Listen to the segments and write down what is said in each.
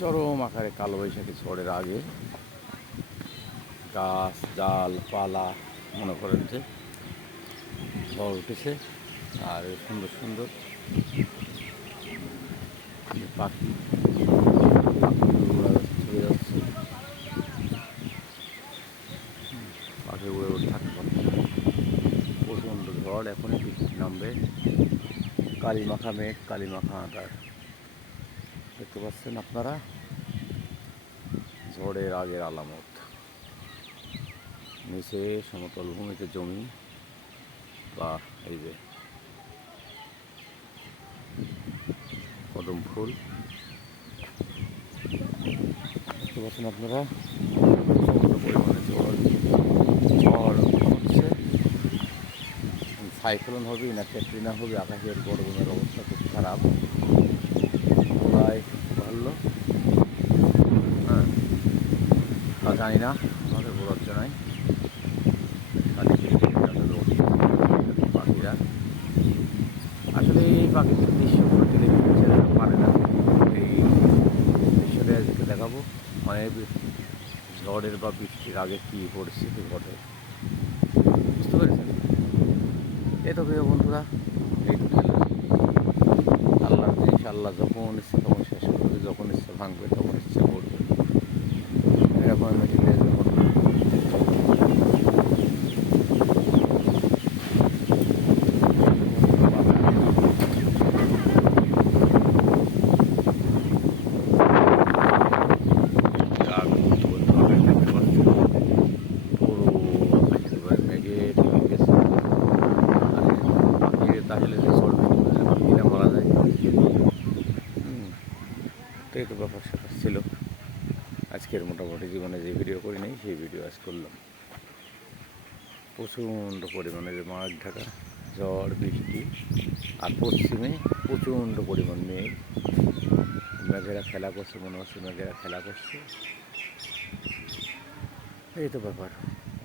চরম আকারে কালবৈশাখী ঝড়ের আগে গাছ ডাল পালা মনে করেন যে ঝড় উঠেছে। আর সুন্দর সুন্দর পাখি ছড়ে যাচ্ছে, পাখি উড়ে উড়ে থাকতে পারছে না। প্রচণ্ড ঝড়, এখনই বৃষ্টি নামবে। কালিমাখা মেঘ, কালিমাখা আকাশ দেখতে পাচ্ছেন আপনারা, ঝড়ের আগের আলামত। নিচে সমতল ভূমিতে জমি বা এই যে কদম ফুল দেখতে পাচ্ছেন আপনারা। প্রচণ্ড পরিমাণে ঝড় ঝড় হচ্ছে, সাইক্লোন হবে না ক্যাটরিনা হবে, আকাশের গরমের অবস্থা খুব খারাপ। প্রায় ভালো, হ্যাঁ তা জানি না, আমাদের বলার নাই। পাখিরা আসলে এই প্রাকৃতিক দৃশ্যগুলো টেলিভিশন চ্যানেলে পারে না। এই দৃশ্যটা আজকে দেখাবো, মানে ঝড়ের বা বৃষ্টির আগে কী পরিস্থিতি ঘটে, বুঝতে পেরেছেন? এই তো প্রিয় বন্ধুরা, এই তো আল্লাহর জিনিস, আল্লাহ যখন ইচ্ছে তখন শেষ করবে, যখন ইচ্ছে ভাঙবে তখন ইচ্ছে করবে। এরকম মেটেরিয়াল ঘটনা। তাহলে যে পাখিরা মারা যায়। তো একটু ব্যাপার স্যাপার ছিল আজকের, মোটামুটি জীবনে যে ভিডিও করি নাই সেই ভিডিও আজ করলাম। প্রচণ্ড পরিমাণে যে মাছ ঢাকা ঝড় বৃষ্টি, আর পশ্চিমে প্রচণ্ড পরিমাণ মেঘ, মেঘেরা খেলা করছে, মনে হচ্ছে মেঘেরা খেলা করছে। এই তো ব্যাপার।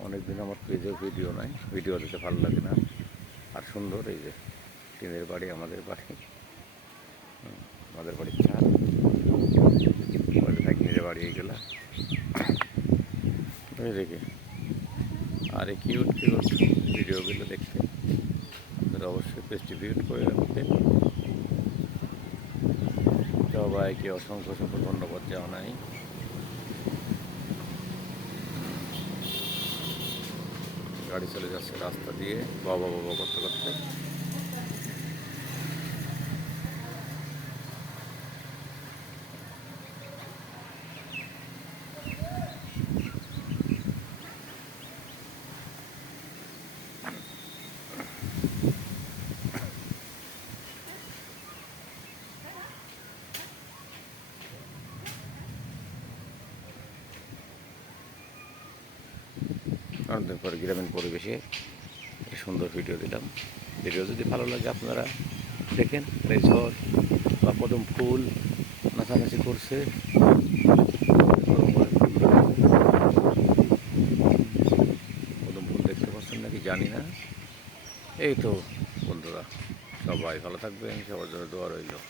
অনেকদিন আমার পেজে ভিডিও নাই, ভিডিও দিতে ভালো লাগে না। আর সুন্দর এই যে টিনের বাড়ি, আমাদের বাড়ি, আমাদের বাড়ির ছাদ, নিজের বাড়ি এইগুলা দেখে। আর এই কিউট কিউট ভিডিওগুলো দেখতে আপনারা অবশ্যই পেজটি ভিজিট করে রাখবেন। সবাইকে অসংখ্য অসংখ্য ধন্যবাদ জানাই। গাড়ি চলে যাচ্ছে রাস্তা দিয়ে বাবা বাবা করতে করতে। অনেকদিন পরে গ্রামীণ পরিবেশে সুন্দর ভিডিও দিলাম। ভিডিও যদি ভালো লাগে আপনারা দেখেন। এই ঝড় বা কদম ফুল নাচানাচি করছে, কদম ফুল দেখতে পাচ্ছেন নাকি জানি না। এই তো বন্ধুরা, সবাই ভালো থাকবেন, সবার জন্য দোয়া রইল।